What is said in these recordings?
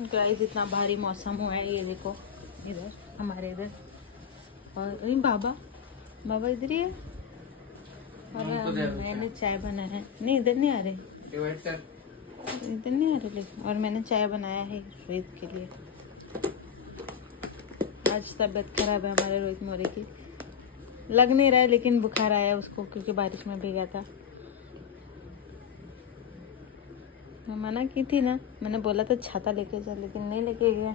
Guys इतना भारी मौसम हुआ है, ये देखो इधर हमारे इधर। और बाबा बाबा इधर ही है। और मैंने चाय बनाया है, नहीं इधर नहीं आ रहे, इधर नहीं आ रहे लेकिन। और मैंने चाय बनाया है रोहित के लिए। आज तबीयत खराब है हमारे रोहित मोरे की, लग नहीं रहा है लेकिन बुखार आया उसको क्योंकि बारिश में भीगा था। मैं मना की थी ना, मैंने बोला था छाता लेके चल, लेकिन नहीं लेके गया।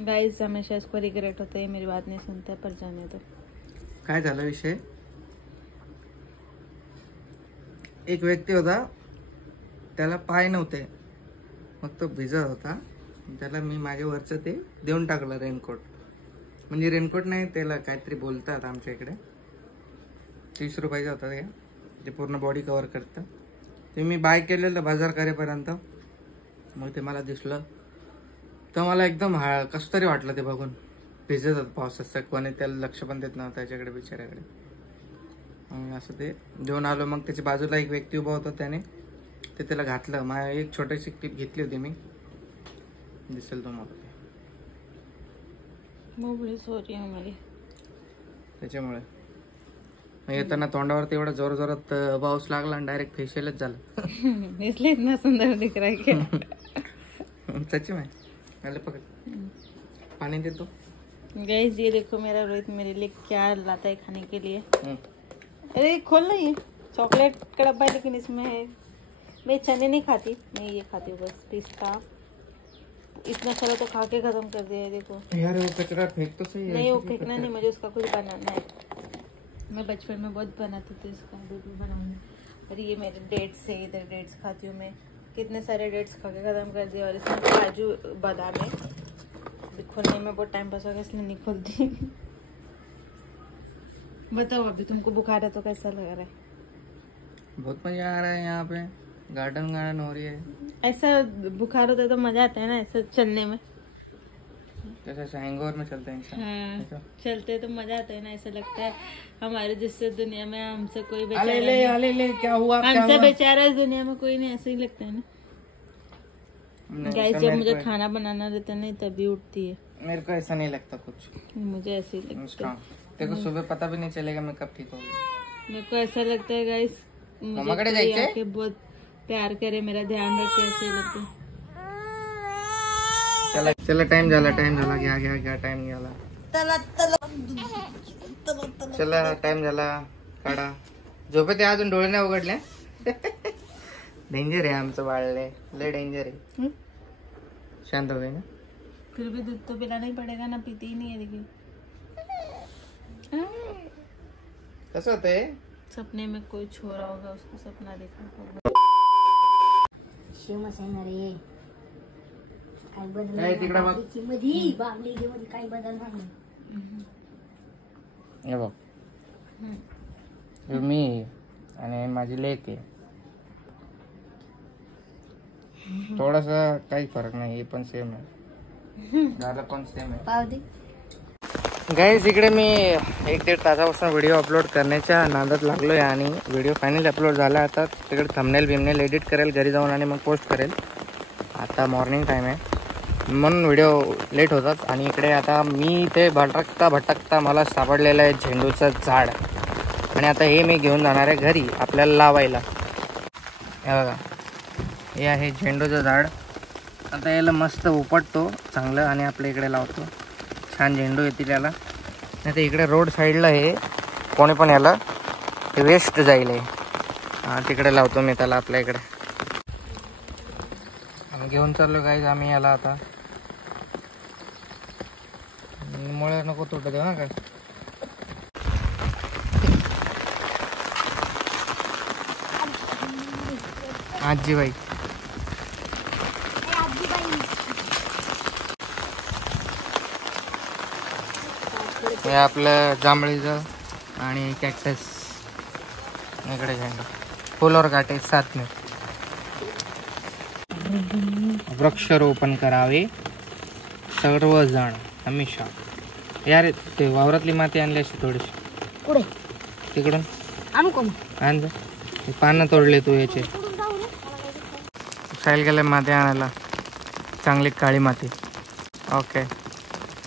गाइस हमेशा इसको रिग्रेट होता है, मेरी बात नहीं सुनता है, पर जाने दो। काय झाला विषय, एक व्यक्ती होता त्याला पाय नव्हते, मग तो भिजत होता, त्याला मी मागे वरचं ते देऊन टाकलं रेनकोट. म्हणजे रेनकोट नाही, त्याला काहीतरी बोलतात आमच्या इकडे. 30 रुपयाचा होता ते पूर्ण बॉडी कव्हर करतं. ते मी बाय केलेलं बाजार करेपर्यंत, मग ते मला दिसलं तर मला एकदम कसं तरी वाटलं ते बघून. भिजत होत पावसाचं, कोणी त्याला लक्ष पण देत नव्हतं त्याच्याकडे बिचाऱ्याकडे. असं ते देऊन आलो. मग त्याच्या बाजूला एक व्यक्ती उभा होता, त्याने ते त्याला घातलं. माझ्या एक छोटीशी टिप घेतली होती मी, दिसेल तुम्हाला. सॉरी हमारी त्याच्यामुळे येताना तोंडावर तेवढा जोर जोरात पाऊस लागला आणि डायरेक्ट फेशियलच झालं. इसलिए इतना सुंदर दिख रहा है क्या? सच में. पहले पकड़, पानी दे तो. गाइस ये देखो मेरा रोहित मेरे लिए क्या लाता है खाने के लिए. अरे खोल ना, ये चॉकलेट का डब्बा है लेकिन इसमें है, मैं चने नहीं खाती, मैं ये खाती हूँ बस, पिस्ता. इतना सारा तो खा के खत्म कर दिया है देखो. यार वो कचरा फेंक तो सही है. नहीं वो फेंकना नहीं, मुझे उसका कुछ बनाना है. मैं बचपन में बहुत बनाती थी इसका, भी बनाऊंगी. और ये मेरे डेट्स है, इधर डेट्स खाती हूँ मैं. कितने सारे डेट्स खा के खत्म कर दिया. और इसमें काजू बादाम है, खोलने में बहुत टाइम पास हो गया इसलिए नहीं खोलती. बताओ अभी तुमको बुखार है तो कैसा लग रहा है? बहुत मजा आ रहा है यहाँ पे, गार्डन हो रही है. ऐसा बुखार होता है तो मजा आता है ना ऐसा चलने में, जैसे हैंगओवर में चलते हैं. हाँ, चलते तो मजा आता है ना. ऐसा लगता है हमारे जिससे दुनिया में हमसे कोई बेचारा ले क्या हुआ, हमसे बेचारा इस दुनिया में कोई नहीं. ऐसा ही लगता है ना. गाइस जब मुझे खाना बनाना रहता है ना तभी उठती है. मेरे को ऐसा नहीं लगता कुछ, मुझे ऐसे ही लगता है. तेरे को सुबह पता भी नहीं चलेगा मैं कब ठीक होगी. मेरे को ऐसा लगता है गाइस मुझे बहुत प्यार करे, मेरा ध्यान रखे, ऐसे लगता है. चला टाइम झाला घ्या टाइम झाला. चला टाइम झाला, काढा. झोपेत अजून डोळे नाही उघडले. डेंजर आहे आमचं बाळले, लय डेंजर आहे. शांत हो गई ना. फिर भी दूध तो पिलाना ही पड़ेगा ना, पीती ही नहीं है. देखिए कसं होतंय, सपने में कोई छो रहा होगा, उसको सपना देखा होगा. काय तिकडे बघ, काय बदल नाही. हे बघ, मी आणि माझी लेक आहे. थोडासा काही फरक नाही, हे पण सेम आहे, झालं पण सेम आहे. गाइस इकडे मी 1-1.5 तासापासून व्हिडिओ अपलोड करण्याच्या नादात लागलोय आणि व्हिडिओ फायनली अपलोड झाला. आता तिकडे थंबनेल बिमनेल एडिट करेल घरी जाऊन आणि मग पोस्ट करेल. आता मॉर्निंग टाईम आहे म्हणून व्हिडिओ लेट होतात. आणि इकडे आता मी इथे भटकता मला सापडलेलं आहे झेंडूचं झाड. आणि आता हे मी घेऊन जाणार आहे घरी आपल्याला लावायला. हे बघा, हे आहे झेंडूचं झाड. आता याला मस्त उपटतो चांगलं आणि आपल्या इकडे लावतो. छान झेंडू येतील याला. नाही तर इकडे रोड साईडला हे कोणी पण याला वेस्ट जाईल आहे. हां तिकडे लावतो मी त्याला आपल्या इकडे. आम्ही घेऊन चाललो गाईज आम्ही याला. आता मुळे नको तुटत देऊ ना काय. आजीबाई हे आपलं जांभळीचं आणि कॅक्टस. इकडे झेंडू फुलावर काटे साथ में. वृक्षारोपण करावे सर्वजण हमेशा. यार ते वावरातली माती आणली अशी थोडीशी पुढे तिकडून आणू कोण आण. पानं तोडले तू याचे. साईल गेले माती आणायला. चांगली काळी माती. ओके.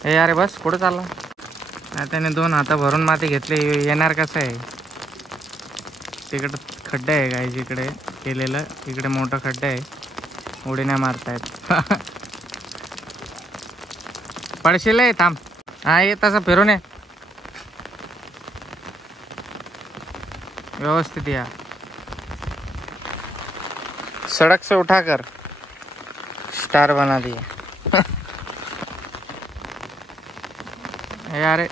हे अरे बस कुठं चालला? त्याने 2 हाता भरून माती घेतली. येणार कसं आहे? तिकडं खड्डा आहे गाईज इकडे केलेलं. इकडे मोठं खड्डा आहे. उडी नाही मारतायत. पडशील आहे. थांब. हा ये तसं फिरून ये. व्यवस्थित या. सड़क से उठाकर स्टार बना दिया. हे अरे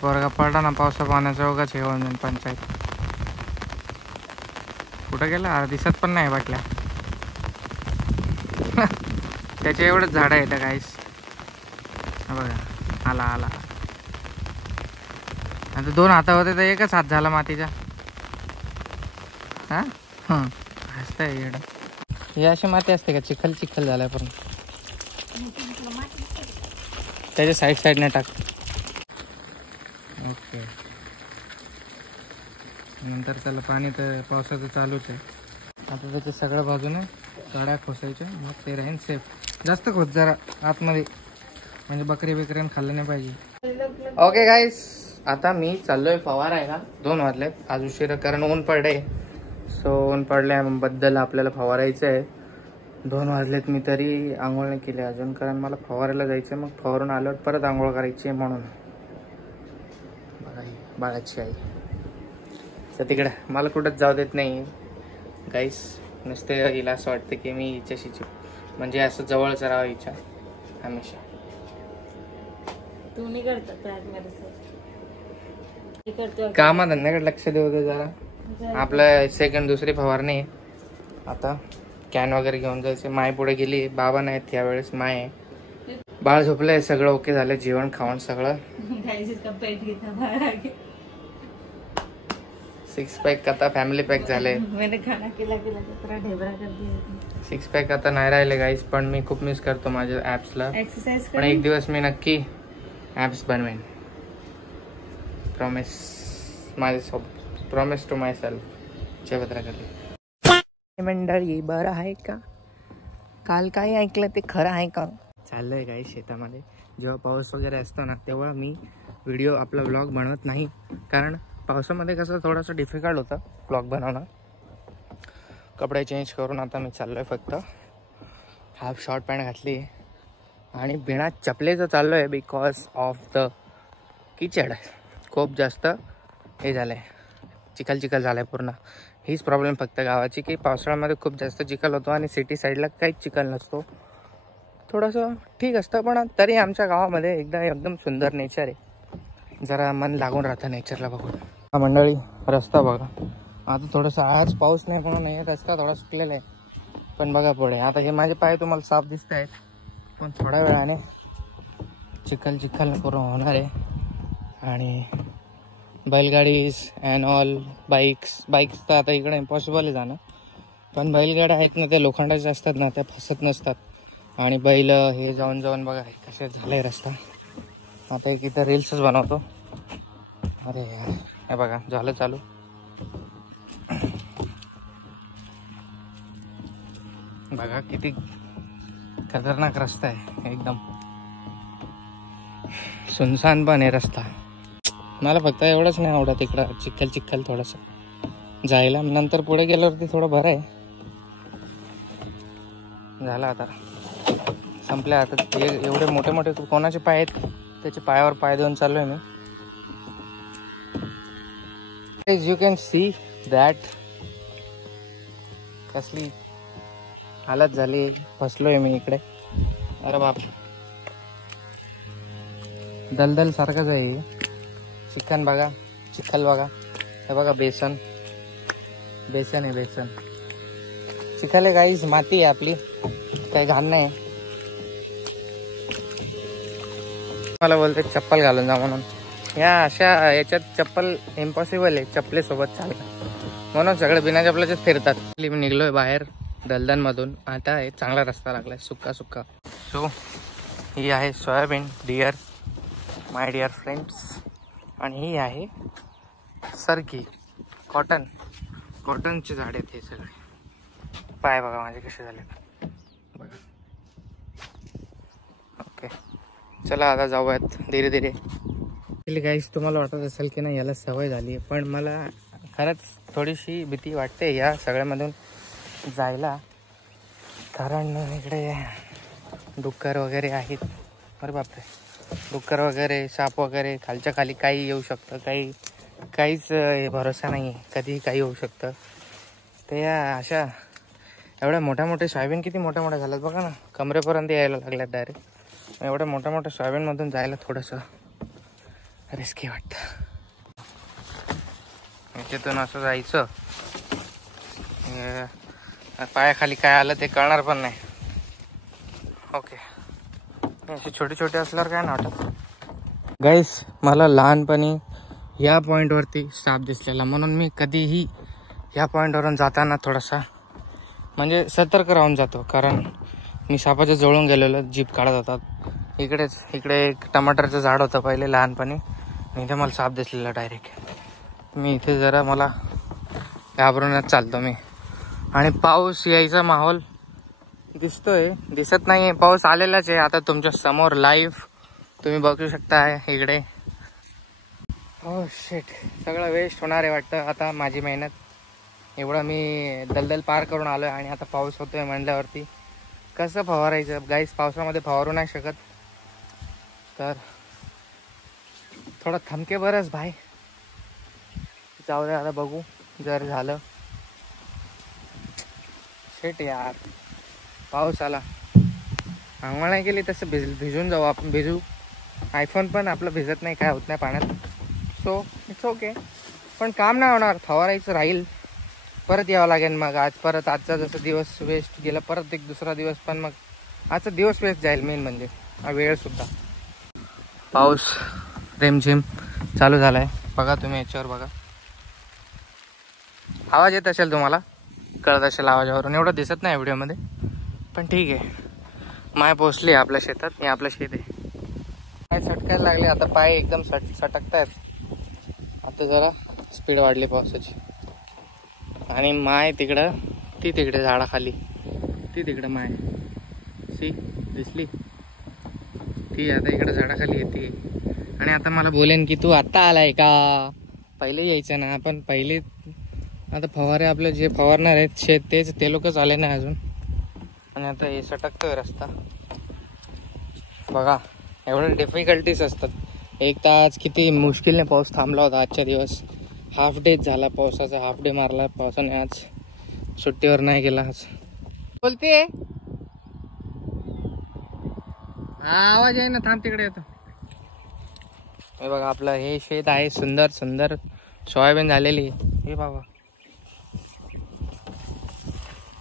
पोरगा पडला ना पावसा पाण्याचा उगाच हे होऊन जाईल पंचायत. कुठं गेला? दिसत पण नाही बाटल्या. त्याच्या एवढंच झाड आहे त्या गाईस. बघा आला आला. आता 2 हाता होते तर एकच हात झाला मातीचा. हा हसतंय येडं. ही अशी माती असते का? चिखल चिखल झालाय पण त्याच्या साईडने टाक. ओके. नंतर त्याला पाणी तर पावसाचं चालूच आहे. आता त्याच्या सगळ्या बाजूने गाड्या खोसायच्या मग ते राहीन सेफ. जास्त खोस जरा आतमध्ये म्हणजे बकरी बिकऱ्यानं खाल्लं नाही पाहिजे. ओके गाईस, आता मी चाललोय फवारायला. 2 वाजलेत. आज उशीर कारण ऊन पडलंय. सो ऊन पडल्याबद्दल आपल्याला फवारायचं आहे. 2 वाजलेत. मी तरी आंघोळ नाही केली अजून कारण मला फवारायला जायचं. मग फवारून आल्यावर परत आंघोळ करायची आहे म्हणून. बाळाची आई तर तिकडे मला कुठंच जाऊ देत नाही गाईस. नुसते हिला असं वाटतं की मी हिच्याशी म्हणजे असं जवळच राहावं हिच्या हमेशा. तू नाही करत कामा धंद्याकडे लक्ष देऊ दे जरा. आपलं सेकंड दुसरी फवारणी आहे. आता कॅन वगैरे घेऊन जायचे. माय पुढे गेली. बाबा नाहीत यावेळेस. माय आहे. बाळ झोपलंय. सगळं ओके झालं. जेवण खावण सगळं. 6 पॅक आता फॅमिली पॅक झाले. 6 पॅक आता नाही राहिले गाईस. पण मी खूप मिस करतो माझ्या ॲप्सला. पण एक दिवस मी नक्की ॲप्स बनवेन. प्रॉमिस माझ्यासोबत. Promise to myself. जयभद्रा करते मंडळी. बरं आहे का? काल काय ऐकलं ते खरं आहे का? चाललंय काय शेतामध्ये. जेव्हा पाऊस वगैरे असतो ना तेव्हा मी व्हिडिओ आपला व्लॉग बनवत नाही. कारण पावसामध्ये कसं थोडंसं डिफिकल्ट होतं व्लॉग बनवणं. कपडे चेंज करून आता मी चाललो आहे. फक्त हाफ शॉर्ट पॅन्ट घातली आणि बिना चपलेचं चाललो आहे. बिकॉज ऑफ द किचड. खूप जास्त हे झालं आहे. चिखल चिखल झालं आहे पूर्ण. हीच प्रॉब्लेम फक्त गावाची की पावसाळ्यामध्ये खूप जास्त चिखल होतो आणि सिटी साईडला काहीच चिखल नसतो. थोडंसं ठीक असतं पण तरी आमच्या गावामध्ये एकदम सुंदर नेचर आहे. जरा मन लागून राहतं नेचरला बघून. हा मंडळी रस्ता बघा. आता थोडंसं आज पाऊस नाही म्हणून हे रस्ता थोडा सुकलेला आहे. पण बघा पुढे आता हे माझे पाय तुम्हाला साफ दिसत आहेत. पण थोड्या वेळाने चिखल चिखल करून होणार आहे. आणि बैलगाडीज अँड ऑल बाईक्स तर आता इकडे इम्पॉसिबल आहे जाणं. पण बैलगाड्या आहेत ना त्या लोखंडाच्या असतात ना त्या फसत नसतात. आणि बैल हे जाऊन जाऊन बघा कसे झालंय रस्ता. आता एक इथं रील्सच बनवतो. अरे हे बघा झालं चालू. बघा किती खतरनाक रस्ता आहे. एकदम सुनसान पण आहे रस्ता. मला फक्त एवढंच नाही आवडत इकडं चिखल चिखल थोडंसं जायला. नंतर पुढे गेल्यावरती थोडं बरं आहे. झालं आता संपल्या. आता एवढे मोठे मोठे कोणाचे पाय आहेत त्याच्या पायावर पाय देऊन चाललोय मी. यू कॅन सी दॅट कसली हालत झाली. फसलोय मी इकडे. अरे बाप दलदल सारखंच आहे. चिकन बघा. चिखल बघा. हे बघा बेसन आहे. बेसन चिखल आहे गाईज. माती आहे आपली. काही घाण नाही. मला बोलते चप्पल घालून जा म्हणून. या अशा याच्यात चप्पल इम्पॉसिबल आहे चप्पलेसोबत चालणं. म्हणून सगळे बिना चप्पलाचेच फिरतात. मी निघलोय बाहेर दलदलमधून. आता एक चांगला रस्ता लागलाय सुक्का. सो ही आहे soybean dear my dear friends. आणि ही आहे सरकी कॉटनचे झाड आहेत हे सगळे. पाय बघा माझे कसे झाले बघा. चला आता जाऊयात धीरे धीरे. गाईस तुम्हाला वाटत असेल की नाही याला सवय झाली आहे, पण मला खरंच थोडीशी भीती वाटते या सगळ्यामधून जायला. कारण इकडे डुक्कर वगैरे आहेत. अरे बापरे, डुक्कर वगैरे, साप वगैरे, खालच्या खाली काही येऊ शकतं, काहीच भरोसा नाही आहे, कधीही काही होऊ शकतं. ते या अशा एवढ्या मोठ्या सोयाबीन किती मोठ्या झाल्यात बघा ना, कमरेपर्यंत यायला लागल्यात डायरेक्ट. एवढ्या मोठ्या सोयाबीनमधून जायला थोडंसं रिस्की वाटतं. इथून असं जायचं, पायाखाली काय आलं ते कळणार पण नाही. ओके, असे छोटे असल्यावर काय नाही वाटत. गाईस मला लहानपणी या पॉईंटवरती साप दिसलेला, म्हणून मी कधीही या पॉईंटवरून जाताना थोडासा म्हणजे सतर्क राहून जातो. कारण मी सापाच्या जवळून गेलेलो, जीप काढत होतात. इकडे एक टमाटरचं झाड होतं पहिले लहानपणी, इथे मला साप दिसलेला डायरेक्ट. मी इथे जरा मला घाबरूनच चालतो मी. आणि पाऊस यायचा माहोल दिसत नाही, पाऊस आलेलाच आहे. आता तुमच्या समोर लाईव्ह तुम्ही बघू शकता इकडे. हो शिट, सगळं वेस्ट होणार आहे वाटतं आता माझी मेहनत. एवढं मी दलदल पार करून आलोय आणि आता पाऊस होतोय म्हणल्यावरती कसं फवारायचं गाईस. पावसामध्ये फवारू नाही शकत, तर थोडं थमके बरंच भाई. जाऊ दे आता, बघू जर झालं. शेट यार, पाऊस आला. आंघोळ नाही केली तसं भिजून जाऊ आपण, भिजू. आयफोन पण आपलं भिजत नाही, काय होत नाही पाण्यात. So it's okay. पण काम नाही होणार, फवारायचं राहील. परत यावं लागेल मग. परत आजचा जसं दिवस वेस्ट गेला, परत एक दुसरा दिवस, पण मग आजचा दिवस वेस्ट जाईल. मेन म्हणजे हा वेळसुद्धा. पाऊस रेमझेम चालू झालाय बघा, तुम्ही याच्यावर बघा. आवाज येत असेल तुम्हाला, कळत असेल आवाजावरून. एवढं दिसत नाही व्हिडिओमध्ये, पण ठीक आहे. माय पोचली आपल्या शेतात, मी आपलं शेत आहे. पाय सटकायला लागले आता, पाय एकदम सटकतायत. आता जरा स्पीड वाढली पावसाची. आणि माय तिकडं, ती तिकडे झाडाखाली, ती तिकडं माय सी दिसली, ती आता इकडं झाडाखाली येते. आणि आता मला बोलेन की तू आत्ता आलाय का, पहिले यायचं ना. पण पहिले आता फवारे आपले जे फवारणार आहेत शेत, ते लोकच आले नाही अजून. आणि आता हे सटकतोय रस्ता बघा. एवढे डिफिकल्टीज असतात. एक तास किती मुश्किलने पाऊस थांबला होता. आजच्या दिवस हाफ डे झाला पावसाचा, हाफ डे मारला पावसाने. आज सुट्टीवर नाही गेला आज. बोलते आवाज आहे ना, थांब तिकडे येतो. हे बघा आपलं हे शेत आहे, सुंदर सुंदर सोयाबीन झालेली. हे बाबा,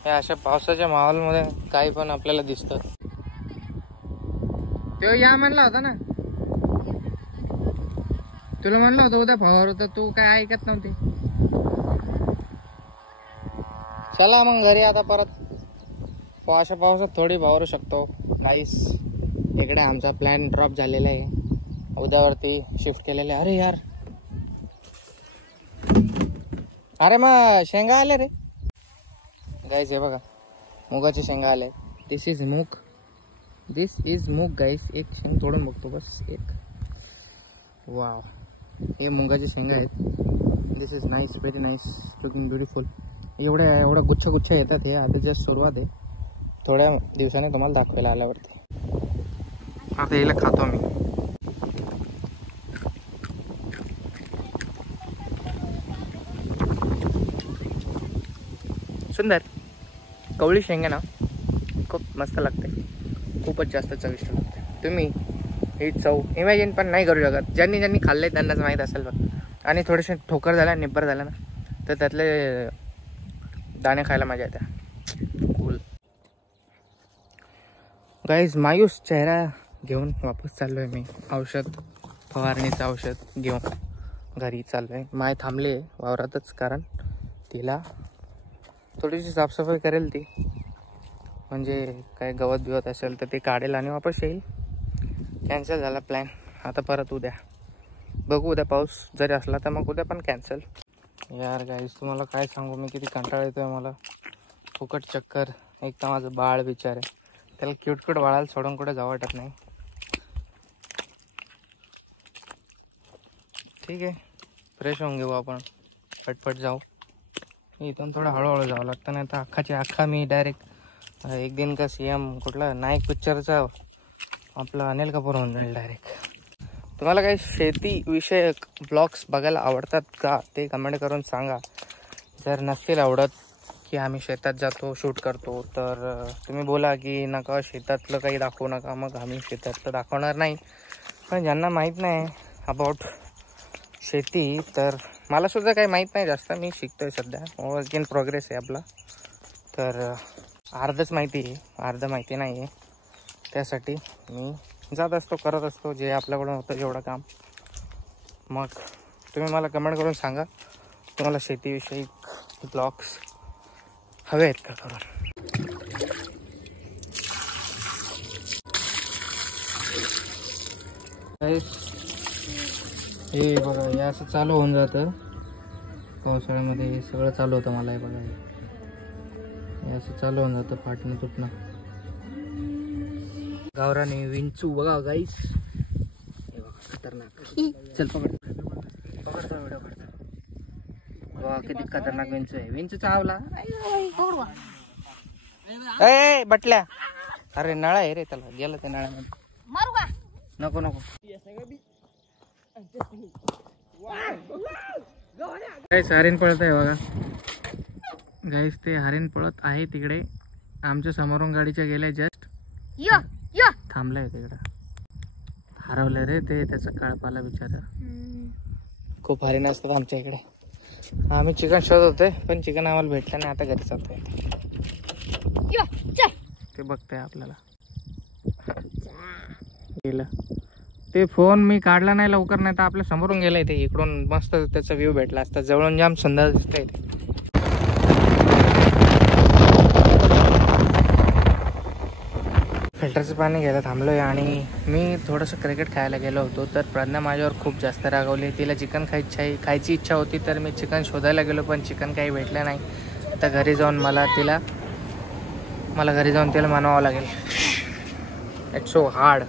हे अशा पावसाच्या माहोलमध्ये काही पण आपल्याला दिसतं. तो या म्हणला होता ना, तुला म्हणलं होतं उद्या फवार होतं, तू काय ऐकत नव्हती. चला मग घरी आता. परत अशा पावसात थोडी फवारू शकतो गाईस. इकडे आमचा प्लॅन ड्रॉप झालेला आहे, उद्यावरती शिफ्ट केलेले. अरे यार, अरे मग शेंगा आले रे गाईस. हे बघा मुगाचे शेंगा आले. दिस इज मूग गाईस. एक शेंग तोडून बघतो बस, एक. वाव, हे मुगाचे शेंगा आहेत. This is nice, very nice, looking beautiful. एवढ्या गुच्छ येतात. हे आता जस्ट सुरुवात आहे, थोड्या दिवसाने तुम्हाला दाखवायला आल्यावरती. आता याला खातो मी. सुंदर कवळी शेंगा ना, खूप मस्त लागते, खूपच जास्त चविष्ट लागते. तुम्ही ही चव इमॅजिन पण नाही करू शकत. ज्यांनी खाल्ले त्यांनाच माहीत असेल बघ. आणि थोडेसे ठोकर झाल्या, निब्बर झाल्या ना, तर त्यातले दाणे खायला मजा येते. Cool guys. मायूस चेहरा घेऊन वापस चाललो आहे मी. फवारणीचं औषध घेऊन घरी चाललो आहे. माय थांबले वावरातच, कारण तिला थोडीशी साफसफाई करेल ती. म्हणजे काय गवत बिवत असेल तर ते काढेल आणि वापस येईल. कॅन्सल झाला प्लॅन. आता परत उद्या बघू. उद्या पाऊस जरी असला तर मग उद्या पण कॅन्सल. यार गाईस, तुम्हाला काय सांगू मी, किती कंटाळा येतोय मला. फुकट चक्कर. एक तर माझं बाळ बिचार आहे, त्याला क्यूट बाळाला सोडून कुठे जावं वाटत नाही. ठीक आहे, फ्रेश होऊन घेऊ आपण, पटपट जाऊ. इथून थोडं हळूहळू जावं लागतं, नाही तर अख्खाच्या अख्खा मी डायरेक्ट एक दिन का CM कुठला नायक पिक्चरचा आपला अनिल कपूर होऊन जाईल डायरेक्ट. तुम्हाला काही शेतीविषयक ब्लॉग्स बघायला आवडतात का ते कमेंट करून सांगा. जर नसतील आवडत की आम्ही शेतात जातो शूट करतो तर तुम्ही बोला की नका शेतातलं काही दाखवू नका, मग आम्ही शेतातलं दाखवणार नाही. पण ज्यांना माहीत नाही अबाउट शेती, तर मला सुद्धा काही माहीत नाही जास्त, मी शिकतोय सध्या, वर्क इन प्रोग्रेस आहे आपला. तर अर्धच माहिती आहे, अर्ध माहिती नाही आहे. त्यासाठी मी जात असतो, करत असतो जे आपल्याकडून होतं जेवढं काम. मग तुम्ही मला कमेंट करून सांगा तुम्हाला शेतीविषयी ब्लॉग्स हवे आहेत का करून. हे बघा, हे असं चालू होऊन जातं पावसाळ्यामध्ये. हे सगळं चालू होतं मला. हे बघा, हे असं चालू होऊन जातं फाटणं तुटणं. गावराने विंचू बघा गाईस, हे बघा खतरनाक. चल पकड पकडतो, व्हिडिओ काढतो. बघा किती खतरनाक विंचू आहे. विंचू चावला ए बटल्या. अरे नळा आहे रे त्याला, गेलं ते नळ्यामध्ये. नको नको गाईस, हरिण पळत आहे बघा गाईस. ते हरिण पळत आहे तिकडे आमच्या समोरून, गाडीच्या गेल्या जस्ट थांबलाय तिकडं. हरवलं रे ते, त्याचं कळपाला बिचारा. खूप हरिण असतात आमच्या इकडे. आम्ही चिकन शोधत होते पण चिकन आम्हाला भेटलं नाही. आता घरी जातोय, ते बघताय आपल्याला. गेलं ते, फोन मी काढला नाही लवकर, नाही तर आपल्या समोरून गेलाय ते. इकडून मस्त त्याचा व्ह्यू भेटला असता, जवळून जाम सुंदर दिसतंय ते. फिल्टरचं पाणी घ्यायला थांबलोय आणि मी थोडंसं क्रिकेट खेळायला गेलो होतो. तर प्रज्ञा माझ्यावर खूप जास्त रागवली. तिला चिकन खायची इच्छा होती, तर मी चिकन शोधायला गेलो पण चिकन काही भेटलं नाही. तर घरी जाऊन मला घरी जाऊन तिला मानवावं लागेल. It's so hard.